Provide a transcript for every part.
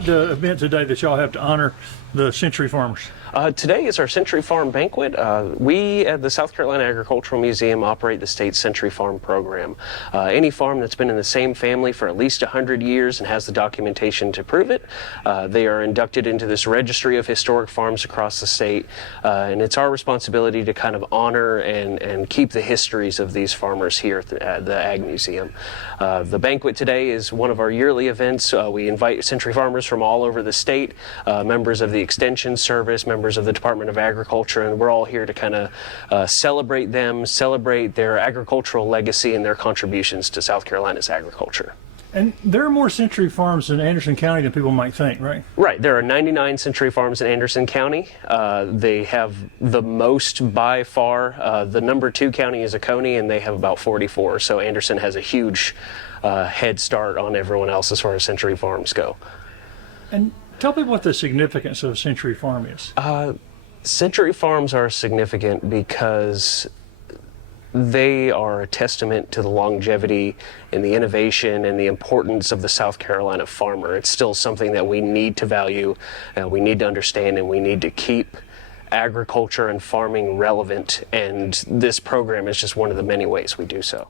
about the event today that y'all have to honor the Century Farmers? Today is our Century Farm Banquet. We at the South Carolina Agricultural Museum operate the state's Century Farm program. Any farm that's been in the same family for at least 100 years and has the documentation to prove it, they are inducted into this registry of historic farms across the state. And it's our responsibility to kind of honor and keep the histories of these farmers here at the Ag Museum. The banquet today is one of our yearly events. We invite Century Farmers from all over the state, members of the Extension Service, members of the Department of Agriculture, and we're all here to kind of celebrate them, celebrate their agricultural legacy and their contributions to South Carolina's agriculture. And there are more Century Farms in Anderson County than people might think, right? Right. There are 99 Century Farms in Anderson County. They have the most by far. The number 2 county is Oconee, and they have about 44. So Anderson has a huge head start on everyone else as far as Century Farms go. And tell people what the significance of Century Farm is. Century Farms are significant because they are a testament to the longevity and the innovation and the importance of the South Carolina farmer. It's still something that we need to value, we need to understand, and we need to keep agriculture and farming relevant, and this program is just one of the many ways we do so.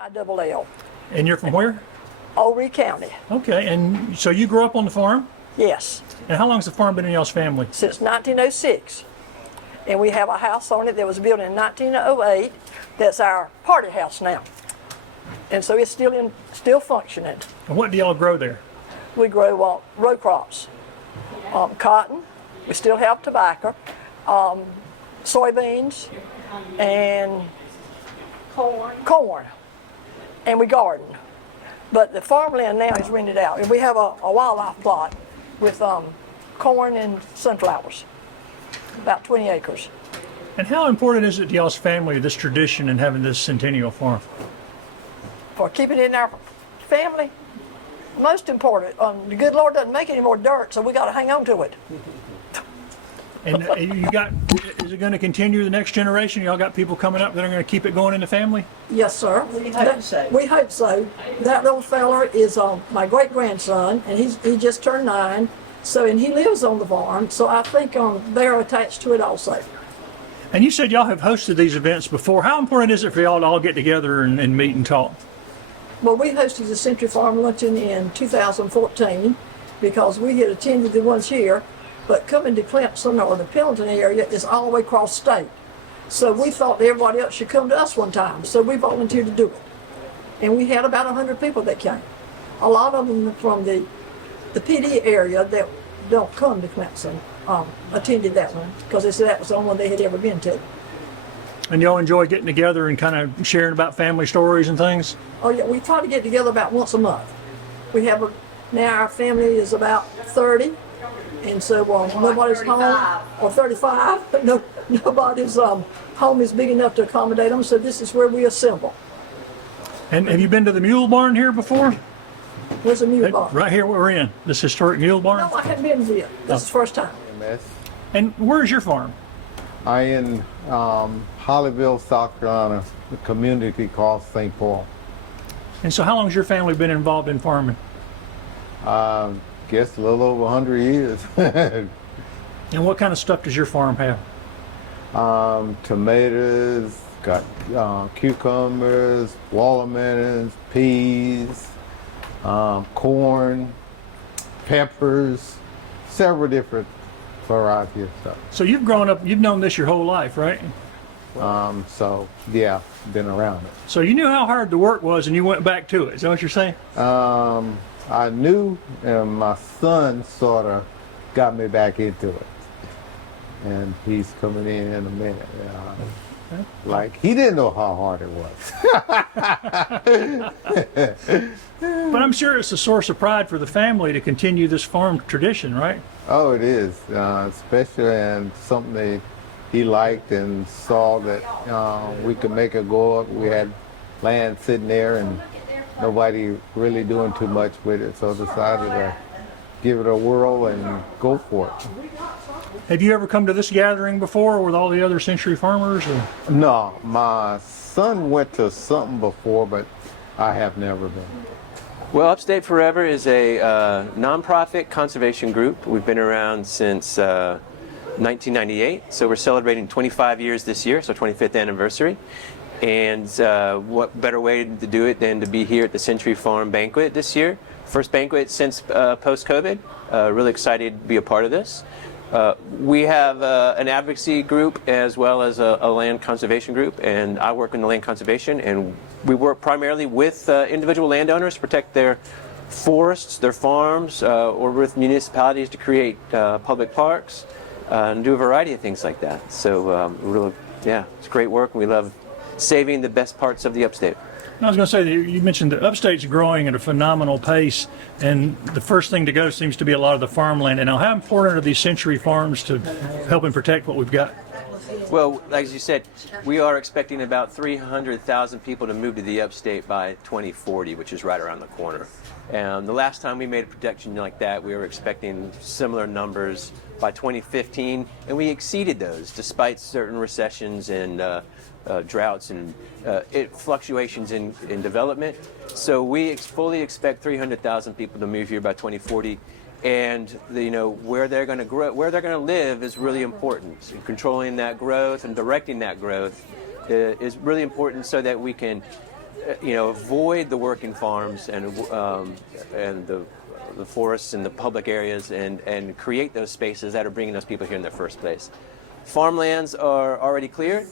I-double-L. And you're from where? Oconee County. Okay, and so you grew up on the farm? Yes. And how long's the farm been in y'all's family? Since 1906. And we have a house on it that was built in 1908. That's our party house now. And so it's still functioning. And what do y'all grow there? We grow row crops, cotton. We still have tobacco, soybeans, and corn. And we garden. But the farmland now is rented out. And we have a wildlife plot with corn and sunflowers, about 20 acres. And how important is it to y'all's family, this tradition and having this centennial farm? For keeping it in our family, most important. The good Lord doesn't make any more dirt, so we got to hang on to it. And is it going to continue the next generation? Y'all got people coming up that are going to keep it going in the family? Yes, sir. We hope so. We hope so. That little fella is my great-grandson, and he just turned 9. So, and he lives on the farm, so I think they're attached to it also. And you said y'all have hosted these events before. How important is it for y'all to all get together and meet and talk? Well, we hosted the Century Farm Luncheon in 2014 because we had attended the ones here. But coming to Clemson or the Pendleton area is all the way across state. So we thought everybody else should come to us one time. So we volunteered to do it. And we had about 100 people that came. A lot of them from the PD area that don't come to Clemson attended that one because they said that was the only one they had ever been to. And y'all enjoy getting together and kind of sharing about family stories and things? Oh yeah, we try to get together about once a month. We have now our family is about 30. And so nobody's home, or 35, but nobody's home is big enough to accommodate them, so this is where we assemble. And have you been to the Mule Barn here before? Where's the Mule Barn? Right here where we're in, this historic Mule Barn? No, I haven't been to it. This is the first time. And where's your farm? I in Hollyville, South Carolina, a community called St. Paul. And so how long has your family been involved in farming? Guess a little over 100 years. And what kind of stuff does your farm have? Tomatoes, got cucumbers, watermelons, peas, corn, peppers, several different varieties of stuff. So you've grown up, you've known this your whole life, right? So yeah, been around it. So you knew how hard the work was and you went back to it, is that what you're saying? I knew, and my son sort of got me back into it. And he's coming in a minute. Like, he didn't know how hard it was. But I'm sure it's a source of pride for the family to continue this farm tradition, right? Oh, it is, especially in something he liked and saw that we could make it go up. We had land sitting there and nobody really doing too much with it, so decided to give it a whirl and go for it. Have you ever come to this gathering before with all the other Century Farmers? Or? No, my son went to something before, but I have never been. Well, Upstate Forever is a nonprofit conservation group. We've been around since 1998, so we're celebrating 25 years this year, so 25th anniversary. And what better way to do it than to be here at the Century Farm Banquet this year? First banquet since post-COVID. Really excited to be a part of this. We have an advocacy group as well as a land conservation group, and I work in the land conservation, and we work primarily with individual landowners to protect their forests, their farms, or with municipalities to create public parks and do a variety of things like that. So really, yeah, it's great work, and we love saving the best parts of the upstate. I was going to say, that you mentioned the upstate's growing at a phenomenal pace, and the first thing to go seems to be a lot of the farmland. And now, how important are these century farms to helping protect what we've got? Well, as you said, we are expecting about 300,000 people to move to the upstate by 2040, which is right around the corner. And the last time we made a projection like that, we were expecting similar numbers by 2015, and we exceeded those despite certain recessions and droughts and fluctuations in development. So we fully expect 300,000 people to move here by 2040. And where they're going to grow, where they're going to live is really important. So controlling that growth and directing that growth is really important so that we can, avoid the working farms and the forests and the public areas and create those spaces that are bringing those people here in the first place. Farmlands are already cleared.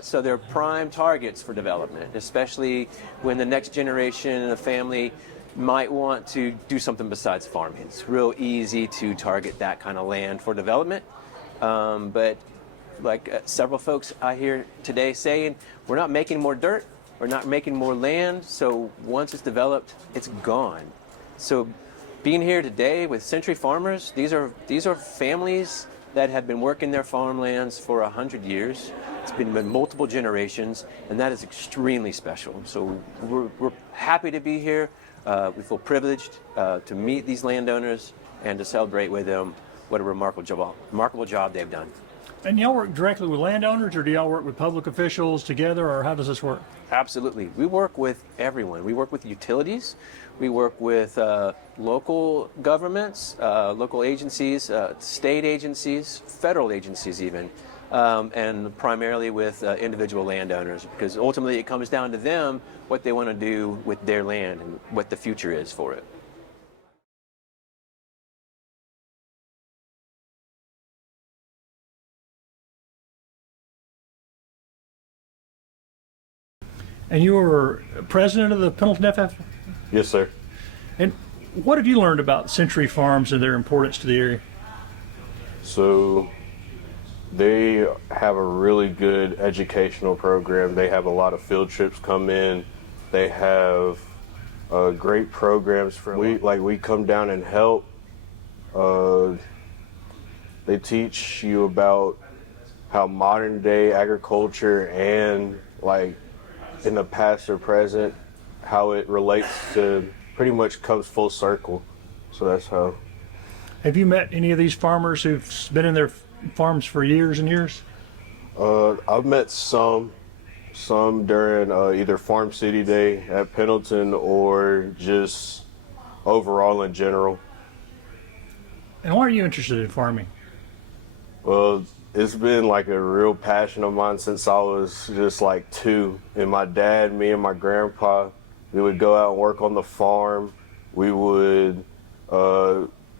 So they're prime targets for development, especially when the next generation and the family might want to do something besides farming. It's real easy to target that kind of land for development. But like several folks I hear today saying, we're not making more dirt, we're not making more land, so once it's developed, it's gone. So being here today with Century Farmers, these are families that have been working their farmlands for 100 years. It's been multiple generations, and that is extremely special. So we're happy to be here. We feel privileged to meet these landowners and to celebrate with them what a remarkable job they've done. And y'all work directly with landowners, or do y'all work with public officials together, or how does this work? Absolutely. We work with everyone. We work with utilities. We work with local governments, local agencies, state agencies, federal agencies even, and primarily with individual landowners, because ultimately it comes down to them what they want to do with their land and what the future is for it. And you were president of the Pendleton FF? Yes, sir. And what have you learned about Century Farms and their importance to the area? So they have a really good educational program. They have a lot of field trips come in. They have great programs for we come down and help. They teach you about how modern day agriculture and in the past or present, how it relates to pretty much comes full circle. So that's how. Have you met any of these farmers who've been in their farms for years and years? I've met some during either Farm City Day at Pendleton or just overall in general. And why are you interested in farming? Well, it's been like a real passion of mine since I was just like 2. And my dad, me and my grandpa, we would go out and work on the farm. We would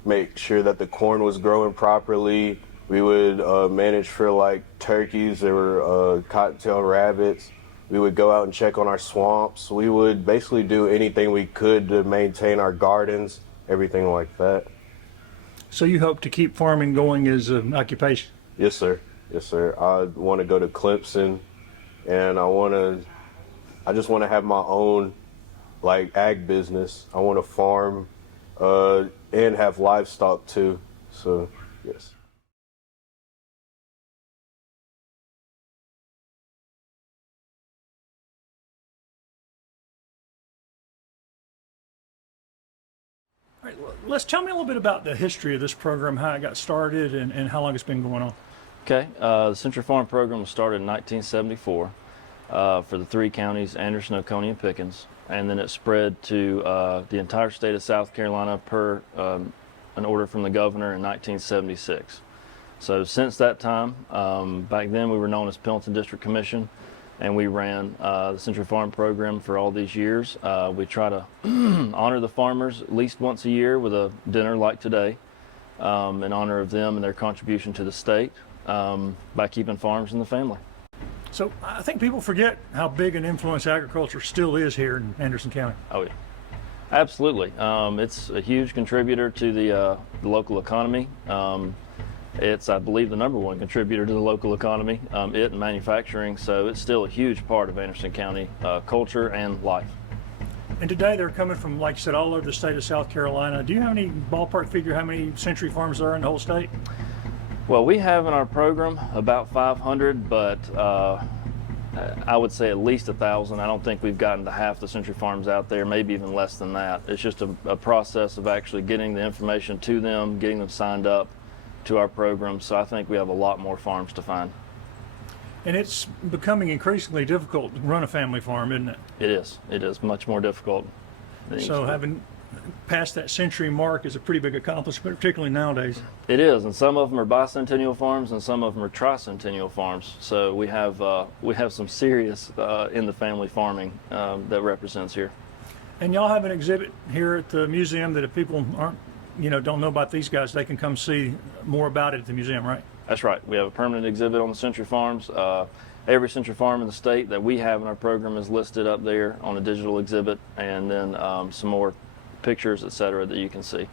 make sure that the corn was growing properly. We would manage for like turkeys. There were cottontail rabbits. We would go out and check on our swamps. We would basically do anything we could to maintain our gardens, everything like that. So you hope to keep farming going as an occupation? Yes, sir. Yes, sir. I want to go to Clemson, and I just want to have my own ag business. I want to farm and have livestock too. So, yes. All right, let's tell me a little bit about the history of this program, how it got started, and how long it's been going on. Okay, the Century Farm program was started in 1974 for the 3 counties, Anderson, Oconee, and Pickens. and then it spread to the entire state of South Carolina per an order from the governor in 1976. So since that time, back then we were known as Pendleton District Commission, and we ran the Century Farm program for all these years. We try to honor the farmers at least once a year with a dinner like today, in honor of them and their contribution to the state, by keeping farms in the family. So I think people forget how big an influence agriculture still is here in Anderson County. Oh yeah, absolutely. It's a huge contributor to the local economy. It's, I believe, the #1 contributor to the local economy, it and manufacturing, so it's still a huge part of Anderson County culture and life. And today they're coming from, like you said, all over the state of South Carolina. Do you have any ballpark figure how many Century Farms there are in the whole state? Well, we have in our program about 500, but I would say at least 1,000. I don't think we've gotten to half the Century Farms out there, maybe even less than that. It's just a process of actually getting the information to them, getting them signed up to our program, so I think we have a lot more farms to find. And it's becoming increasingly difficult to run a family farm, isn't it? It is much more difficult than it used to So be. having passed that century mark is a pretty big accomplishment, particularly nowadays. It is, and some of them are bicentennial farms and some of them are tricentennial farms. So we have some serious in the family farming that represents here. And y'all have an exhibit here at the museum that if people aren't, don't know about these guys, they can come see more about it at the museum, right? That's right. We have a permanent exhibit on the Century Farms. Every Century Farm in the state that we have in our program is listed up there on a digital exhibit, and then some more pictures, etc., that you can see.